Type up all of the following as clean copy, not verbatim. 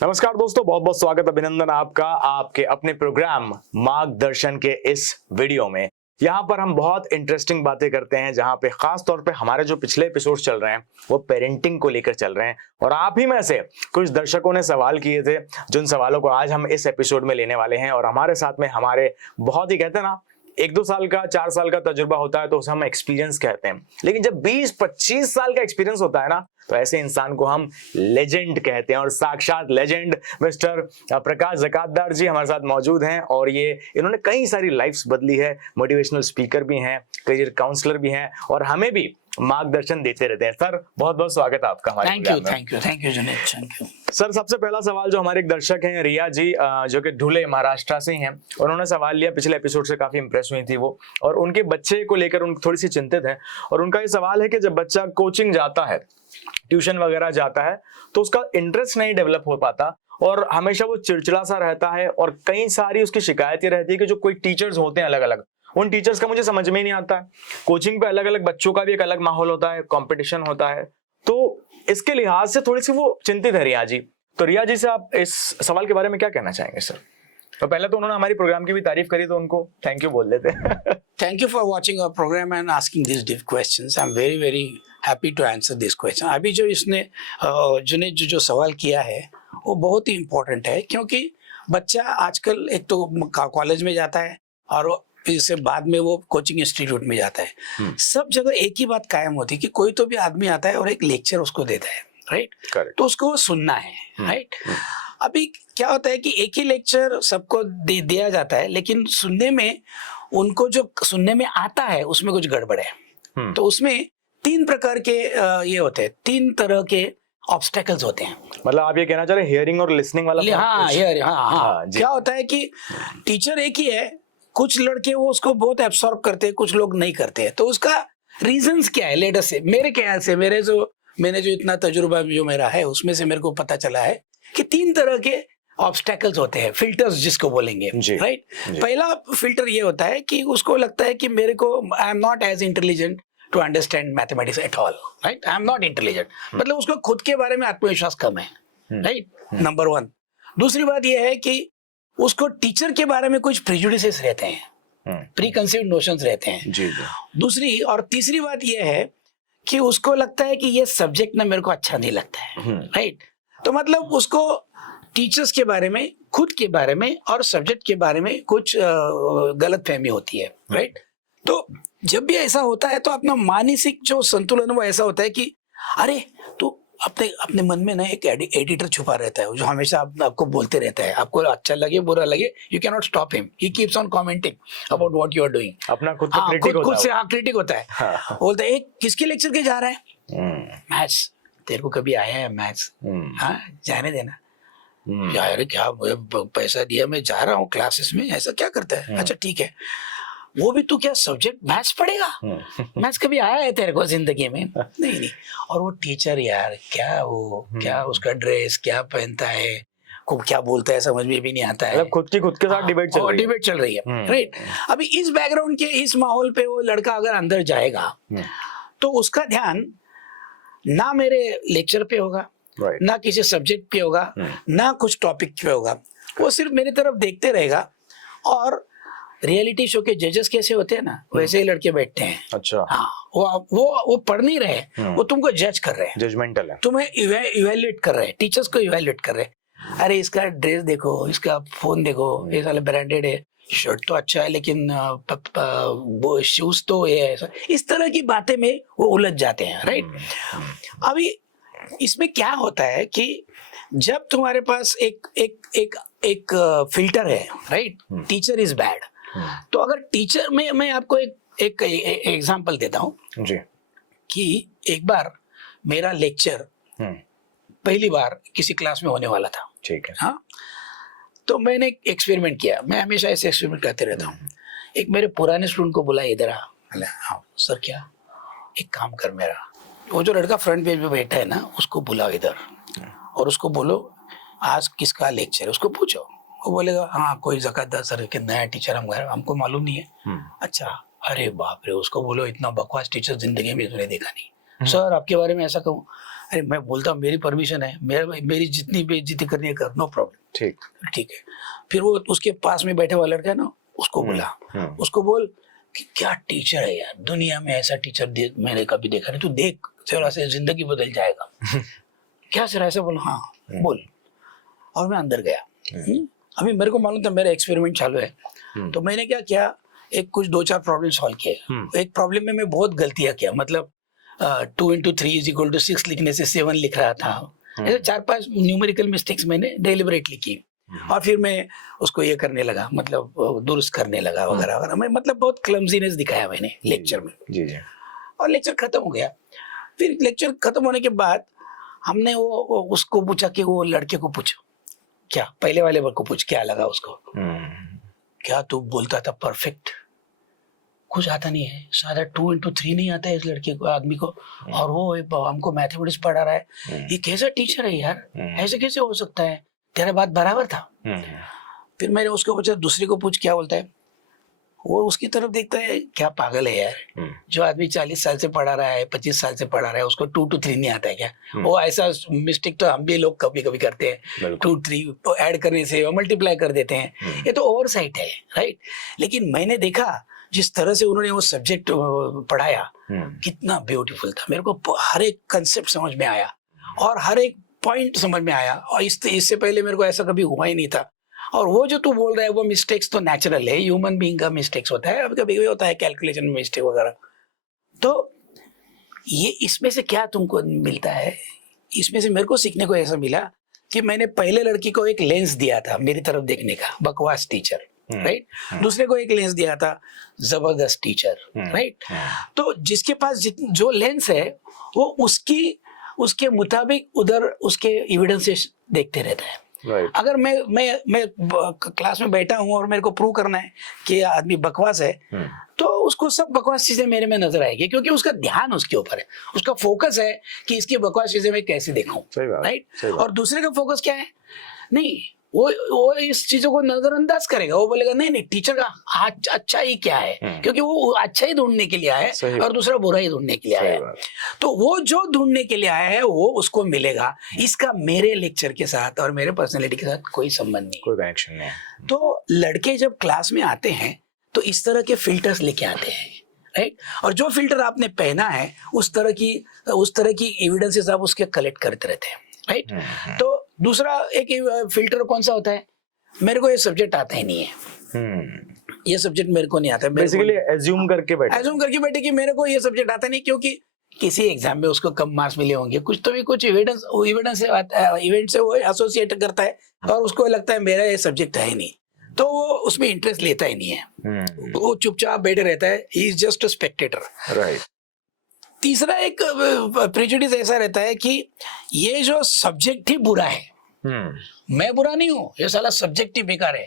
नमस्कार दोस्तों, बहुत बहुत स्वागत, अभिनंदन आपका आपके अपने प्रोग्राम मार्गदर्शन के इस वीडियो में। यहाँ पर हम बहुत इंटरेस्टिंग बातें करते हैं, जहाँ पे खास तौर पे हमारे जो पिछले एपिसोड चल रहे हैं वो पेरेंटिंग को लेकर चल रहे हैं। और आप ही में से कुछ दर्शकों ने सवाल किए थे, जिन सवालों को आज हम इस एपिसोड में लेने वाले हैं। और हमारे साथ में हमारे बहुत ही कहते हैं ना, 1-2 साल का 4 साल का तजुर्बा होता है तो उसे हम एक्सपीरियंस कहते हैं। लेकिन जब 20-25 साल का एक्सपीरियंस होता है ना, तो ऐसे इंसान को हम लेजेंड कहते हैं। और साक्षात लेजेंड मिस्टर प्रकाश जकातदार जी हमारे साथ मौजूद हैं। और इन्होंने कई सारी लाइफ्स बदली है, मोटिवेशनल स्पीकर भी हैं, करियर काउंसलर भी हैं और हमें भी मार्गदर्शन देते रहते हैं। सर, बहुत बहुत स्वागत है आपका हमारे thank you Junaid, thank you. Sir, सबसे पहला सवाल जो हमारे एक दर्शक हैं रिया जी, जो कि धुले महाराष्ट्र से हैं, उन्होंने सवाल लिया। पिछले एपिसोड से काफी इंप्रेस हुई थी वो, और उनके बच्चे को लेकर उन थोड़ी सी चिंतित है। और उनका ये सवाल है कि जब बच्चा कोचिंग जाता है, ट्यूशन वगैरह जाता है, तो उसका इंटरेस्ट नहीं डेवलप हो पाता और हमेशा वो चिड़चिड़ा सा रहता है। और कई सारी उसकी शिकायतें रहती है कि जो कोई टीचर्स होते हैं अलग अलग, उन टीचर्स का मुझे समझ में ही नहीं आता है। कोचिंग पे अलग अलग बच्चों का भी एक अलग माहौल होता है, कंपटीशन होता है, तो इसके लिहाज से थोड़ी सी वो चिंतित है रिया जी। तो रिया जी से आप इस सवाल के बारे में क्या कहना चाहेंगे सर? तो पहले तो उन्होंने हमारी प्रोग्राम की भी तारीफ करी, तो उनको थैंक यू बोल देते हैं। Thank you for watching our program and asking these deep questions. I'm very happy to answer this question. अभी जो इसने जुनेद जो सवाल किया है वो बहुत ही इम्पोर्टेंट है, क्योंकि बच्चा आजकल एक तो कॉलेज में जाता है और इससे बाद में वो कोचिंग इंस्टीट्यूट में जाता है। सब जगह एक ही बात कायम होती है कि कोई तो भी आदमी आता है और एक लेक्चर उसको देता है, राइट? तो उसको वो सुनना है, राइट? अभी क्या होता है कि एक ही लेक्चर सबको दिया जाता है, लेकिन सुनने में उनको जो सुनने में आता है उसमें कुछ गड़बड़ है। तो उसमें 3 प्रकार के ये होते हैं, 3 तरह के ऑब्स्टेकल्स होते हैं। मतलब आप ये कहना चाह रहे हैं हियरिंग और लिसनिंग वाला? हाँ। क्या होता है कि टीचर एक ही है, कुछ लड़के वो उसको बहुत एब्सॉर्ब करते हैं, कुछ लोग नहीं करते हैं। तो उसका रीजंस क्या है? लेट अस से, मेरे ख्याल से मैंने जो इतना तजुर्बा जो मेरा है उसमें से मेरे को पता चला है कि 3 तरह के ऑब्स्टेकल्स होते हैं, फिल्टर्स जिसको बोलेंगे, राइट? पहला फिल्टर ये होता है कि उसको लगता है कि मेरे को I am not as intelligent to understand mathematics at all, right? I am not intelligent, मतलब उसको खुद के बारे में आत्मविश्वास कम है, राइट? नंबर 1। दूसरी बात यह है कि उसको टीचर के बारे में कुछ प्रेजुडिसेस रहते हैं, प्री कंसीव्ड नोशंस रहते हैं। दूसरी और तीसरी बात यह है कि उसको लगता है कि ये सब्जेक्ट ना मेरे को अच्छा नहीं लगता है, राइट? तो मतलब उसको टीचर्स के बारे में, खुद के बारे में और सब्जेक्ट के बारे में कुछ गलतफहमी होती है, राइट? तो जब भी ऐसा होता है तो अपना मानसिक जो संतुलन वो ऐसा होता है कि अरे, तो अपने मन में ना एक एडिटर छुपा रहता है जो हमेशा आपको बोलते रहता है, आपको अच्छा लगे बुरा लगे, you can not stop him, he keeps on commenting about what you are doing. अपना खुद का क्रिटिक होता है। बोलता है किसके लेक्चर के जा रहा है? मैथ्स। तेरे को कभी आया है मैथ्स? हाँ, जाने देना यार, क्या पैसा दिया, मैं जा रहा हूँ क्लासेस में, ऐसा क्या करता है? अच्छा ठीक है, वो भी तू क्या सब्जेक्ट मैथ्स पढ़ेगा? मैथ्स कभी आया है तेरे को जिंदगी में? नहीं। और वो टीचर यार, क्या उसका ड्रेस क्या पहनता है, को क्या बोलता है, समझ में भी नहीं आता है। खुद के साथ डिबेट चल रही है, राइट? अभी इस बैकग्राउंड के इस माहौल पे वो लड़का अगर अंदर जाएगा तो उसका ध्यान ना मेरे लेक्चर पे होगा, ना किसी सब्जेक्ट पे होगा, ना कुछ टॉपिक पे होगा, वो सिर्फ मेरी तरफ देखते रहेगा। और रियलिटी शो के जजेस कैसे होते हैं ना, वैसे ही लड़के बैठते हैं। अच्छा। हाँ, वो पढ़ नहीं रहे, वो तुमको जज कर रहे हैं, जजमेंटल है, तुम्हें इवेल्युएट कर रहे हैं, टीचर्स को इवेल्युएट कर रहे हैं। अरे इसका ड्रेस देखो, इसका फोन देखो, ये साला ब्रांडेड है, शर्ट तो अच्छा है लेकिन वो शूज तो ये है। इस तरह की बातें में वो उलझ जाते हैं, राइट? अभी इसमें क्या होता है कि जब तुम्हारे पास एक फिल्टर है, राइट? Teacher is bad. तो अगर टीचर में मैं आपको एक एग्जांपल देता हूँ जी, कि एक बार मेरा लेक्चर पहली बार किसी क्लास में होने वाला था, ठीक है? हाँ, तो मैंने एक एक्सपेरिमेंट किया। मैं हमेशा ऐसे एक्सपेरिमेंट करते रहता हूँ। एक मेरे पुराने स्टूडेंट को बुला, इधर आ। हाँ सर, क्या? एक काम कर, मेरा वो जो लड़का फ्रंट पेज पे बैठा है ना, उसको बुलाओ इधर और उसको बोलो आज किसका लेक्चर है, उसको पूछो। वो बोलेगा हाँ कोई जकातदार सर के नया टीचर, हमको मालूम नहीं है। अच्छा, अरे बाप रे, उसको बोलो इतना बकवास टीचर जिंदगी में तूने देखा नहीं। सर आपके बारे में ऐसा कहूँ? अरे मैं बोलता हूँ मेरी परमिशन है, मेरी जितनी बेइज्जती करनी है कर, नो प्रॉब्लम, ठीक है। फिर वो उसके पास में बैठा हुआ लड़का है ना, उसको बोला, उसको बोल कि क्या टीचर है यार, दुनिया में ऐसा टीचर मैंने कभी देखा नहीं, तू देख जरा से जिंदगी बदल जाएगा। क्या सर ऐसा बोला? हाँ बोल। और मैं अंदर गया। अभी मेरे को मालूम था मेरा एक्सपेरिमेंट चालू है, तो मैंने क्या किया, एक कुछ 2-4 प्रॉब्लम सॉल्व किए। एक प्रॉब्लम में मैं बहुत गलतियां किया, मतलब 2 into 3 = 6 लिखने से 7 लिख रहा था। ऐसे 4-5 न्यूमेरिकल मिस्टेक्स मैंने डेलिबरेटली की, और फिर मैं उसको ये करने लगा, मतलब दुरुस्त करने लगा वगैरह वगैरह। मैं मतलब बहुत क्लमजीनेस दिखाया मैंने लेक्चर में। जी जी। और लेक्चर खत्म हो गया। फिर लेक्चर खत्म होने के बाद हमने वो उसको पूछा कि वो लड़के को पूछो, क्या पहले वाले को पूछ क्या लगा उसको। क्या तू बोलता था परफेक्ट, कुछ आता नहीं है, सादा 2 into 3 नहीं आता है इस लड़के को, आदमी को, और वो हमको मैथमेटिक्स पढ़ा रहा है। ये कैसा टीचर है यार, ऐसे कैसे हो सकता है, तेरा बात बराबर था। फिर मैंने उसको पूछा दूसरे को पूछ क्या बोलता है, वो उसकी तरफ देखता है, क्या पागल है यार, जो आदमी 40 साल से पढ़ा रहा है, 25 साल से पढ़ा रहा है, उसको 2 to 3 नहीं आता है क्या? वो ऐसा मिस्टेक तो हम भी लोग कभी कभी करते हैं, 2-3 तो ऐड करने से मल्टीप्लाई कर देते हैं, ये तो ओवरसाइट है, राइट। लेकिन मैंने देखा जिस तरह से उन्होंने वो सब्जेक्ट पढ़ाया, कितना ब्यूटीफुल था। मेरे को हर एक कंसेप्ट समझ में आया और हर एक पॉइंट समझ में आया, और इससे पहले मेरे को ऐसा कभी हुआ ही नहीं था। और वो जो तू बोल रहा है वो मिस्टेक्स तो नेचुरल है, ह्यूमन बीइंग का मिस्टेक्स होता है, कभी कभी होता है कैलकुलेशन में मिस्टेक वगैरह। तो ये इसमें से क्या तुमको मिलता है, इसमें से मेरे को सीखने को ऐसा मिला कि मैंने पहले लड़की को एक लेंस दिया था मेरी तरफ देखने का, बकवास टीचर, राइट। दूसरे को एक लेंस दिया था, जबरदस्त टीचर, राइट। तो जिसके पास जो लेंस है वो उसके मुताबिक उधर उसके एविडेंसेस देखते रहता है। Right. अगर मैं क्लास में बैठा हूँ और मेरे को प्रूव करना है कि ये आदमी बकवास है, तो उसको सब बकवास चीजें मेरे में नजर आएगी, क्योंकि उसका ध्यान उसके ऊपर है, उसका फोकस है कि इसकी बकवास चीजें मैं कैसे देखूं, राइट। और दूसरे का फोकस क्या है, नहीं वो इस चीजों को नजरअंदाज करेगा, वो बोलेगा नहीं नहीं टीचर का अच्छा ही क्या है, क्योंकि वो अच्छा ही ढूंढने के लिए आया है और दूसरा बुरा ही ढूंढने के लिए आया है। तो वो जो ढूंढने के लिए आया है वो उसको मिलेगा, इसका मेरे लेक्चर के साथ और मेरे पर्सनैलिटी के साथ कोई संबंध नहीं, कोई कनेक्शन नहीं। तो लड़के जब क्लास में आते हैं तो इस तरह के फिल्टर्स लेके आते हैं, राइट। और जो फिल्टर आपने पहना है उस तरह की एविडेंसेस आप उसके कलेक्ट करते रहते हैं, राइट। तो दूसरा एक फिल्टर कौन सा होता है, मेरे को ये सब्जेक्ट आता ही नहीं है, ये सब्जेक्ट मेरे को नहीं आता है, बेसिकली एज्यूम करके बैठे कि मेरे को ये सब्जेक्ट आता नहीं, क्योंकि किसी एग्जाम में उसको कम मार्क्स मिले होंगे, कुछ तो भी कुछ इवेंट से वो एसोसिएट करता है और उसको लगता है मेरा ये सब्जेक्ट है ही नहीं, तो वो उसमें इंटरेस्ट लेता ही नहीं है, वो चुपचाप बैठे रहता है, he is just a Spectator, right. तीसरा एक प्रेजुडिस ऐसा रहता है कि ये जो सब्जेक्ट ही बुरा है, मैं बुरा नहीं हूँ, ये साला सब्जेक्ट ही बेकार है।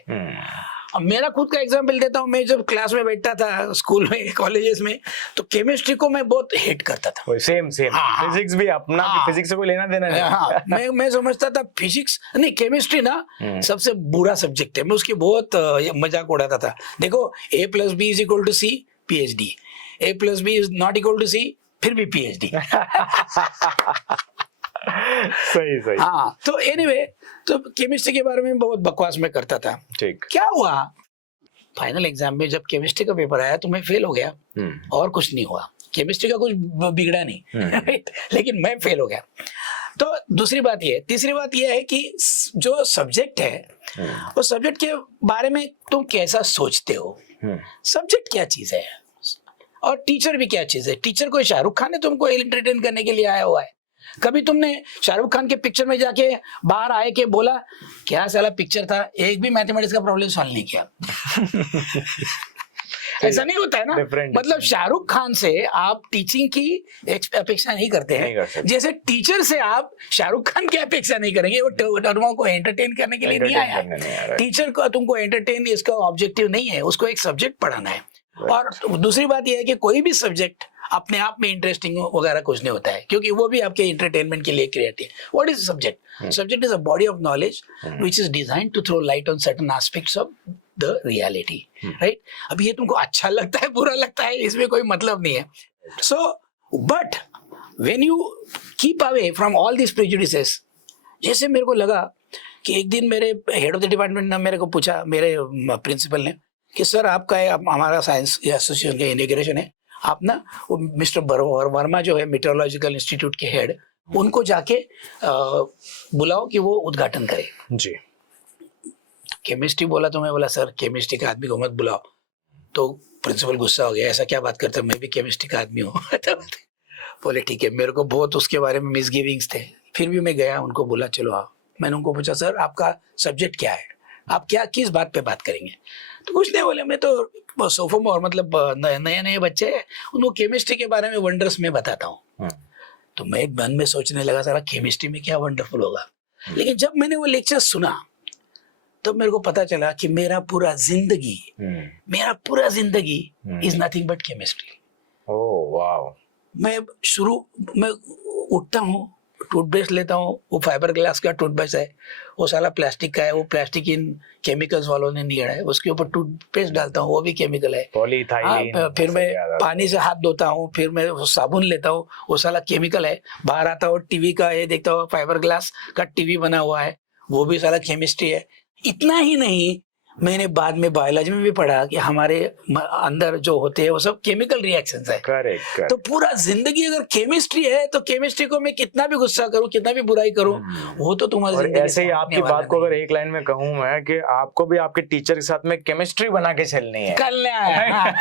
अब मेरा खुद का एग्जांपल देता हूँ, मैं जब क्लास में बैठता था स्कूल में कॉलेजेस में, तो केमिस्ट्री को मैं बहुत हेट करता था। सेम फिजिक्स भी अपना, फिजिक्स से कोई लेना देना नहीं। हाँ, मैं समझता था फिजिक्स नहीं, केमिस्ट्री ना सबसे बुरा सब्जेक्ट है, मैं उसकी बहुत मजाक उड़ाता था। देखो A+B = C PhD, A+B ≠ C फिर भी PhD। सही। हाँ, तो एनीवे, तो केमिस्ट्री के बारे में बहुत बकवास में करता था। ठीक। क्या हुआ, फाइनल एग्जाम में जब केमिस्ट्री का पेपर आया तो मैं फेल हो गया, और कुछ नहीं हुआ, केमिस्ट्री का कुछ बिगड़ा नहीं, लेकिन मैं फेल हो गया। तो दूसरी बात ये, तीसरी बात ये है कि जो सब्जेक्ट है वो सब्जेक्ट के बारे में तुम कैसा सोचते हो, सब्जेक्ट क्या चीज है और टीचर भी क्या चीज है। टीचर कोई शाहरुख खान है तुमको एंटरटेन करने के लिए आया हुआ है, कभी तुमने शाहरुख खान के पिक्चर में जाके बाहर आए के बोला क्या साला पिक्चर था, एक भी मैथमेटिक्स का प्रॉब्लम सॉल्व नहीं किया। ऐसा नहीं होता है ना, मतलब शाहरुख खान से आप टीचिंग की अपेक्षा नहीं करते हैं, जैसे टीचर से आप शाहरुख खान की अपेक्षा नहीं करेंगे, वो टर्मों को एंटरटेन करने के लिए नहीं आया। टीचर को तुमको एंटरटेन इसका ऑब्जेक्टिव नहीं है, उसको एक सब्जेक्ट पढ़ाना है। और दूसरी बात यह है कि कोई भी सब्जेक्ट अपने आप में इंटरेस्टिंग वगैरह कुछ नहीं होता है, क्योंकि वो भी आपके एंटरटेनमेंट के लिए क्रिएट है। What is subject? Subject is a body of knowledge which is designed to throw light on certain aspects of the reality, right. अब ये तुमको अच्छा लगता है बुरा लगता है इसमें कोई मतलब नहीं है। So but when you keep away from all this prejudices, जैसे मेरे को लगा कि एक दिन मेरे हेड ऑफ द डिपार्टमेंट ने मेरे को पूछा, मेरे प्रिंसिपल ने, कि सर आपका हमारा साइंस एसोसिएशन का इनॉग्रेशन है, आप ना वो मिस्टर वर्मा जो है मेट्रोलॉजिकल इंस्टीट्यूट के हेड, उनको जाके बुलाओ कि वो उद्घाटन करे जी। केमिस्ट्री बोला तो मैं बोला सर केमिस्ट्री का आदमी को मत बुलाओ। तो प्रिंसिपल गुस्सा हो गया, ऐसा क्या बात करते, मैं भी केमिस्ट्री का आदमी हूँ। बोले ठीक है, मेरे को बहुत उसके बारे में मिसगिविंग्स थे, फिर भी मैं गया, उनको बोला चलो आओ। मैंने उनको पूछा सर आपका सब्जेक्ट क्या है, आप क्या किस बात पे बात करेंगे? तो कुछ नहीं बोले, मैं तो सोफोमोर मतलब नए नए बच्चे हैं, उनको केमिस्ट्री के बारे में वंडर्स में बताता हूँ। तो मैं मन में सोचने लगा सारा केमिस्ट्री में क्या वंडरफुल होगा। लेकिन जब मैंने वो लेक्चर सुना तो मेरे को पता चला कि मेरा पूरा जिंदगी is nothing but chemistry. Oh wow. मैं उठता हूँ, टूथब्रश लेता हूँ, वो फाइबर ग्लास का टूथब्रश है, वो साला प्लास्टिक का है, वो प्लास्टिक इन केमिकल्स वालों ने निकाला है, उसके ऊपर टूथपेस्ट डालता हूँ, वो भी केमिकल है, पॉलीइथाइलिन। फिर मैं पानी से हाथ धोता हूँ, फिर मैं साबुन लेता हूँ, वो साला केमिकल है। बाहर आता हूँ, टीवी का ये देखता हूँ, फाइबर ग्लास का टीवी बना हुआ है, वो भी साला केमिस्ट्री है। इतना ही नहीं, मैंने बाद में बायोलॉजी में भी पढ़ा कि हमारे अंदर जो होते हैं वो सब केमिकल रिएक्शंस है। करेक्ट। तो पूरा जिंदगी अगर केमिस्ट्री है तो केमिस्ट्री को मैं कितना भी गुस्सा करूं, कितना भी बुराई करूं, वो तो तुम्हारी और जिंदगी ऐसे ही आपकी बात को अगर एक लाइन में कहूं मैं, कि आपको भी आपके टीचर के साथ में केमिस्ट्री बना के चलनी है, करना है।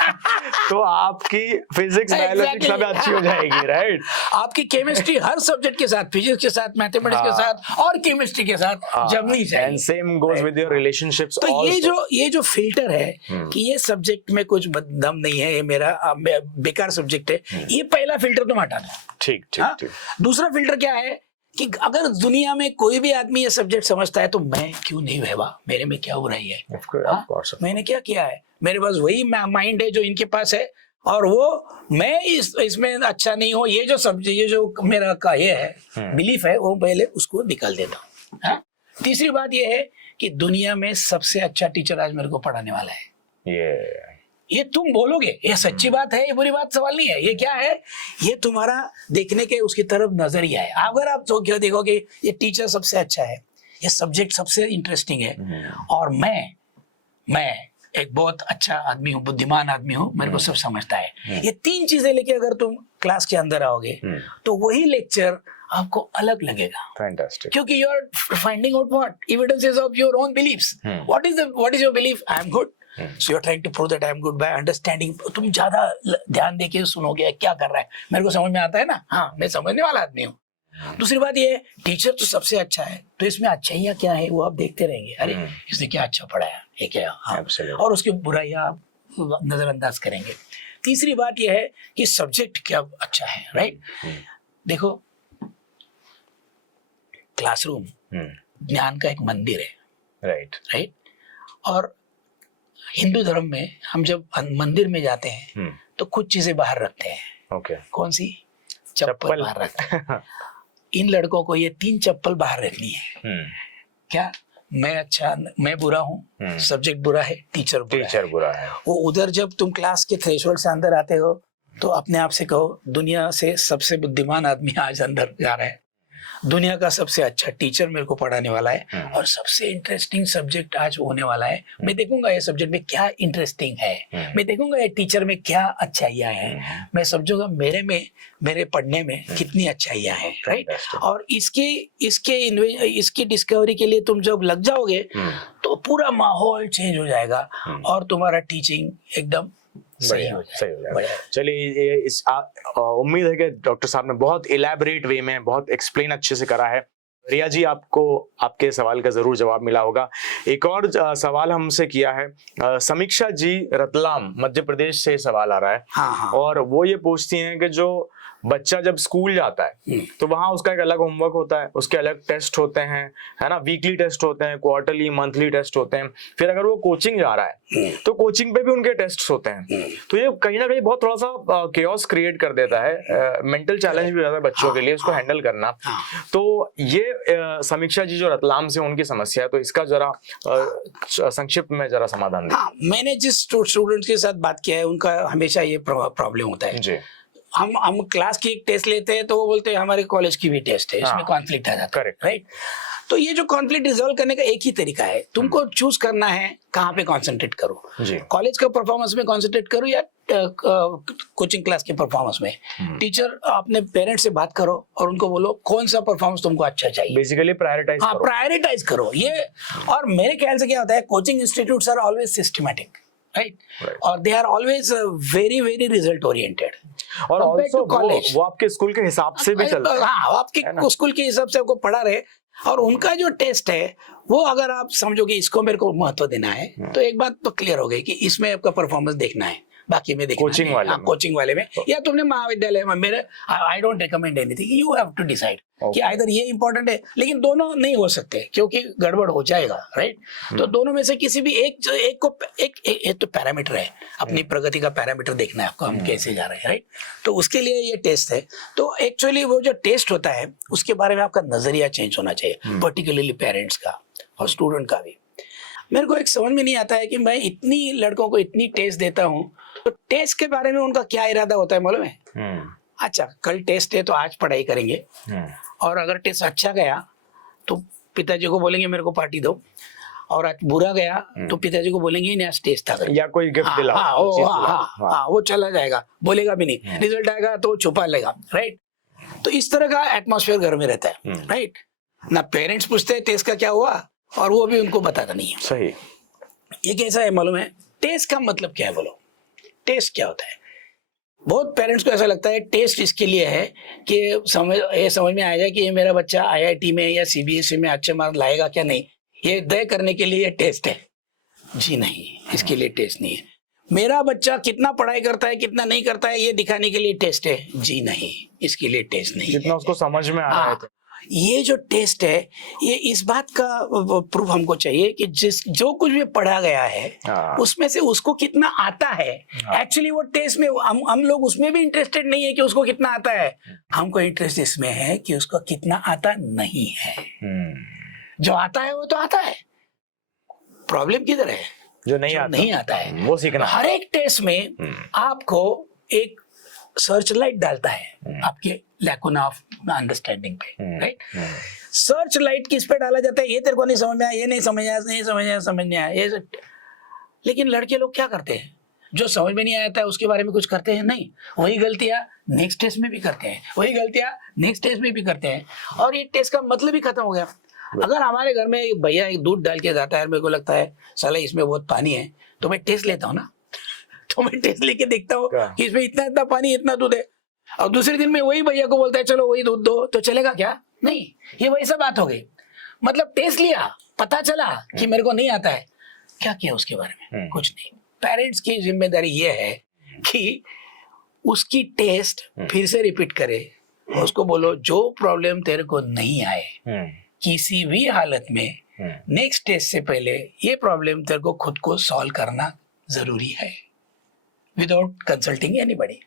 तो आपकी फिजिक्स बायोलॉजी सब अच्छी हो जाएगी, राइट? आपकी केमिस्ट्री हर सब्जेक्ट के साथ, फिजिक्स के साथ, मैथमेटिक्स के साथ और केमिस्ट्री के साथ जमनी चाहिए। And same goes with your relationships. तो ये जो फिल्टर है कि ये सब्जेक्ट में कुछ दम नहीं है, ये मेरा बेकार सब्जेक्ट है, ये पहला फिल्टर तुम हटाना। ठीक। दूसरा फिल्टर क्या है कि अगर दुनिया में कोई भी आदमी ये सब्जेक्ट समझता है तो मैं क्यों नहीं है, मेरे में क्या बुराई है? मैंने क्या किया है? मेरे पास वही माइंड है जो इनके पास है, और वो मैं इसमें अच्छा नहीं हूँ, ये जो सब्जेक्ट, ये जो मेरा का ये है बिलीफ है, वो पहले उसको निकाल देता हूँ। तीसरी बात ये है कि दुनिया में सबसे अच्छा टीचर आज मेरे को पढ़ाने वाला है। ये तुम बोलोगे ये सच्ची बात है, ये बुरी बात सवाल नहीं है, ये क्या है, ये तुम्हारा देखने के उसकी तरफ नजरिया है। अगर आप तो क्या देखोगे ये टीचर सबसे अच्छा है, ये सब्जेक्ट सबसे इंटरेस्टिंग है, और मैं एक बहुत अच्छा आदमी हूँ, बुद्धिमान आदमी हूँ, मेरे को सब समझता है। ये तीन चीजें लेके अगर तुम क्लास के अंदर आओगे तो वही लेक्चर आपको अलग लगेगा। फैंटास्टिक। क्योंकि you are finding out what evidences of your own beliefs. What is your belief? I am good, so you are trying to prove that I am good by understanding. तुम ज्यादा ध्यान देके सुनोगे क्या कर रहा है, मेरे को समझ में आता है ना, हाँ मैं समझने वाला आदमी हूँ। दूसरी बात ये है, टीचर तो सबसे अच्छा है, तो इसमें अच्छाइयाँ क्या है वो आप देखते रहेंगे, अरे इसने क्या अच्छा पढ़ाया, ये क्या, हाँ, और उसकी बुराइयाँ आप नजरअंदाज करेंगे। तीसरी बात यह है कि सब्जेक्ट क्या अच्छा है, राइट? देखो, क्लासरूम ज्ञान का एक मंदिर है, राइट? और हिंदू धर्म में हम जब मंदिर में जाते हैं तो कुछ चीजें बाहर रखते हैं। कौन सी? चप्पल बाहर रखते हैं। इन लड़कों को ये 3 चप्पल बाहर रखनी है। क्या? मैं बुरा हूँ, सब्जेक्ट बुरा है, टीचर बुरा है। वो उधर जब तुम क्लास के थ्रेशोल्ड से अंदर आते हो तो अपने आप से कहो, दुनिया से सबसे बुद्धिमान आदमी आज अंदर जा रहा है, दुनिया का सबसे अच्छा टीचर मेरे को पढ़ाने वाला है, और सबसे इंटरेस्टिंग सब्जेक्ट आज होने वाला है। मैं देखूंगा ये सब्जेक्ट में क्या इंटरेस्टिंग है, मैं देखूंगा ये टीचर में क्या अच्छाइयाँ हैं, मैं समझूंगा मेरे पढ़ने में कितनी अच्छाइयाँ हैं, राइट? और इसकी डिस्कवरी के लिए तुम जब लग जाओगे तो पूरा माहौल चेंज हो जाएगा और तुम्हारा टीचिंग एकदम सही हो जाएगा। चलिए, उम्मीद है कि डॉक्टर साहब ने बहुत इलैबोरेट वे में बहुत एक्सप्लेन अच्छे से करा है। रिया जी, आपको आपके सवाल का जरूर जवाब मिला होगा। एक और सवाल हमसे किया है समीक्षा जी, रतलाम मध्य प्रदेश से सवाल आ रहा है। हाँ। और वो ये पूछती हैं कि जो बच्चा जब स्कूल जाता है तो वहाँ उसका एक अलग होमवर्क होता है, उसके अलग टेस्ट होते हैं, है ना, वीकली टेस्ट होते हैं, क्वार्टरली मंथली टेस्ट होते हैं। फिर अगर वो कोचिंग जा रहा है तो कोचिंग पे भी उनके टेस्ट होते हैं। तो ये कहीं ना कहीं बहुत थोड़ा सा केओस क्रिएट कर देता है, मेंटल चैलेंज भी हो जाता है बच्चों के लिए इसको हैंडल करना। तो ये समीक्षा जी जो रतलाम से उनकी समस्या है, तो इसका जरा संक्षिप्त में जरा समाधान दें। मैंने जिस स्टूडेंट्स के साथ बात किया है उनका हमेशा ये प्रॉब्लम होता है जी। हम क्लास की एक टेस्ट लेते हैं तो वो बोलते हैं हमारे कॉलेज की भी टेस्ट है, इसमें कॉन्फ्लिक्ट आ जाता है, करेक्ट। राइट। तो ये जो कॉन्फ्लिक्ट रिजॉल्व करने का एक ही तरीका है, तुमको चूज करना है कहाँ पे कॉन्सेंट्रेट करो, कॉलेज का परफॉर्मेंस में कॉन्सेंट्रेट करो या कोचिंग क्लास के परफॉर्मेंस में। टीचर अपने पेरेंट्स से बात करो और उनको बोलो कौन सा परफॉर्मेंस तुमको अच्छा चाहिए, बेसिकली प्रायोरिटाइज हाँ प्रायोरिटाइज करो ये। और मेरे ख्याल से क्या होता है, coaching institutes are always systematic, right, और they are always very very result oriented. और ऑल्सो वो आपके स्कूल के हिसाब से भी चलता है, हाँ आपके स्कूल के हिसाब से आपको पढ़ा रहे, और उनका जो टेस्ट है वो अगर आप समझो कि इसको मेरे को महत्व देना है तो एक बात तो क्लियर हो गई कि इसमें आपका परफॉर्मेंस देखना है, बाकी में देखना कोचिंग वाले में, कोचिंग वाले में या तुमने महाविद्यालय में, मेरे I don't recommend anything, you have to decide कि आइदर ये इंपॉर्टेंट है, लेकिन दोनों नहीं हो सकते क्योंकि गड़बड़ हो जाएगा, राइट। तो दोनों में से किसी भी एक को एक तो पैरामीटर है, अपनी प्रगति का पैरामीटर देखना है आपको, हम कैसे जा रहे हैं, राइट। तो उसके लिए ये टेस्ट है। तो एक्चुअली वो जो टेस्ट होता है उसके बारे में आपका नजरिया चेंज होना चाहिए, पर्टिकुलरली पेरेंट्स का और स्टूडेंट का भी। मेरे को एक समझ में नहीं आता है कि मैं इतनी लड़कों को इतनी टेस्ट देता हूँ, तो टेस्ट के बारे में उनका क्या इरादा होता है मालूम है? अच्छा कल टेस्ट है तो आज पढ़ाई करेंगे, और अगर टेस्ट अच्छा गया तो पिताजी को बोलेंगे मेरे को पार्टी दो, और आज बुरा गया तो पिताजी को बोलेंगे नहीं आज टेस्ट था, या कोई गिफ्ट दिलाओ, वो चला जाएगा, बोलेगा भी नहीं, रिजल्ट आएगा तो छुपा लेगा, राइट। तो इस तरह का एटमॉस्फेयर घर में रहता है, राइट। ना पेरेंट्स पूछते हैं टेस्ट का क्या हुआ, और वो भी उनको बताता नहीं है। सही। ये कैसा है मालूम है? टेस्ट का मतलब क्या है बोलो? टेस्ट क्या होता है? बहुत पेरेंट्स को ऐसा लगता है टेस्ट इसके लिए है कि ये समझ में आ जाए कि ये मेरा बच्चा आईआईटी में या सीबीएसई में अच्छे मार्क्स लाएगा क्या नहीं, ये तय करने के लिए टेस्ट है। जी नहीं, इसके लिए टेस्ट नहीं है। मेरा बच्चा कितना पढ़ाई करता है कितना नहीं करता है ये दिखाने के लिए टेस्ट है। जी नहीं, इसके लिए टेस्ट नहीं, जितना उसको समझ में आ रहा है। ये जो टेस्ट है ये इस बात का प्रूफ हमको चाहिए कि जो कुछ भी पढ़ा गया है उसमें से उसको कितना आता है। एक्चुअली वो टेस्ट में हम लोग उसमें भी इंटरेस्टेड नहीं है कि उसको कितना आता है, हमको इंटरेस्ट इसमें है कि उसको कितना आता नहीं है। जो आता है वो तो आता है, प्रॉब्लम किधर है? जो नहीं आता है वो सीखना। हर एक टेस्ट में आपको एक सर्च लाइट डालता है आपके लैकुना ऑफ अंडरस्टैंडिंग पे, राइट। सर्च लाइट किस पे डाला जाता है? ये तेरे को नहीं समझ में आया, ये नहीं समझ आया, नहीं समझ आया, समझ नहीं आया, ये। लेकिन लड़के लोग क्या करते हैं, जो समझ में नहीं आता है उसके बारे में कुछ करते हैं नहीं, वही गलतियां नेक्स्ट टेस्ट में भी करते हैं, वही गलतियां नेक्स्ट टेस्ट में भी करते हैं, और ये टेस्ट का मतलब ही खत्म हो गया। अगर हमारे घर में एक भैया एक दूध डाल के जाता है, मेरे को लगता है साला इसमें बहुत पानी है, तो मैं टेस्ट लेता हूँ ना, तो मैं टेस्ट लेके देखता हूँ कि इसमें इतना इतना पानी इतना दूध है, और दूसरे दिन में वही भैया को बोलता है चलो वही दूध दो, तो चलेगा क्या? नहीं, ये वैसा बात हो गई। मतलब टेस्ट लिया, पता चला कि मेरे को नहीं आता है, क्या किया उसके बारे में? कुछ नहीं। पेरेंट्स की जिम्मेदारी ये है कि उसकी टेस्ट फिर से रिपीट करे, उसको बोलो जो प्रॉब्लम तेरे को नहीं आए किसी भी हालत में नेक्स्ट टेस्ट से पहले ये प्रॉब्लम तेरे को खुद को सॉल्व करना जरूरी है, विदाउट कंसल्टिंग एनीबॉडी।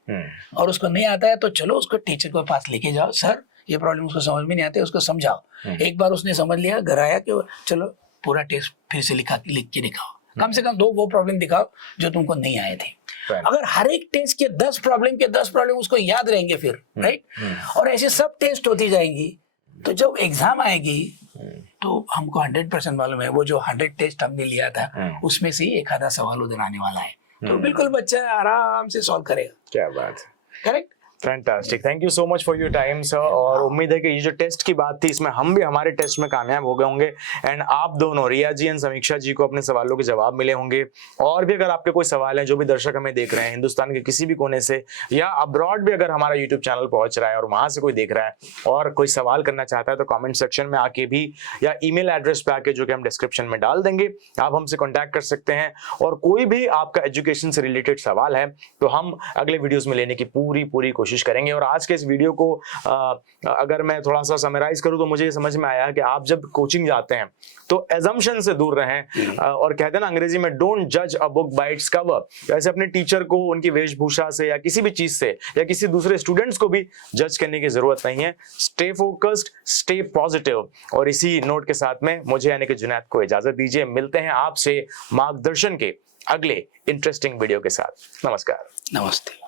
और उसको नहीं आता है तो चलो उसको टीचर के पास लेके जाओ, सर ये प्रॉब्लम उसको समझ में नहीं आते, उसको समझाओ। एक बार उसने समझ लिया, घर आया कि चलो पूरा टेस्ट फिर से लिख के दिखाओ, कम से कम 2 वो प्रॉब्लम दिखाओ जो तुमको नहीं आए थे। अगर हर एक टेस्ट के 10 प्रॉब्लम उसको याद रहेंगे फिर, राइट, और ऐसे सब टेस्ट होती जाएंगी, तो जब एग्जाम आएगी तो हमको 100% मालूम है वो जो 100 टेस्ट हमने लिया था उसमें से एक आधा सवाल उधर आने वाला है, तो बिल्कुल बच्चा आराम से सॉल्व करेगा। क्या बात है, correct. Fantastic, thank you so much for your time sir. और उम्मीद है कि ये जो टेस्ट की बात थी इसमें हम भी हमारे टेस्ट में कामयाब हो गए होंगे, एंड आप दोनों रिया जी एंड समीक्षा जी को अपने सवालों के जवाब मिले होंगे। और भी अगर आपके कोई सवाल हैं, जो भी दर्शक हमें देख रहे हैं हिंदुस्तान के किसी भी कोने से या अब्रॉड भी अगर हमारा यूट्यूब चैनल पहुंच रहा है और वहां से कोई देख रहा है और कोई सवाल करना चाहता है, तो कॉमेंट सेक्शन में आके भी या ईमेल एड्रेस पे आके, जो कि हम डिस्क्रिप्शन में डाल देंगे, आप हमसे कॉन्टैक्ट कर सकते हैं। और कोई भी आपका एजुकेशन से रिलेटेड सवाल है तो हम अगले वीडियोज में लेने की पूरी कोशिश करेंगे। और आज के इस वीडियो को अगर मैं थोड़ा सा समराइज करूं तो मुझे ये समझ में आया कि आप जब कोचिंग जाते हैं तो एजम्पशन से दूर रहें, और कहते हैं ना अंग्रेजी में डोंट जज a book by its cover. वैसे अपने टीचर को उनकी वेशभूषा से या किसी भी चीज से या किसी दूसरे स्टूडेंट्स को भी जज करने की जरूरत नहीं है। Stay focused, stay positive. और इसी नोट के साथ में मुझे यानी कि जुनैद को इजाजत दीजिए। मिलते हैं आपसे मार्गदर्शन के अगले इंटरेस्टिंग वीडियो के साथ। नमस्कार। नमस्ते।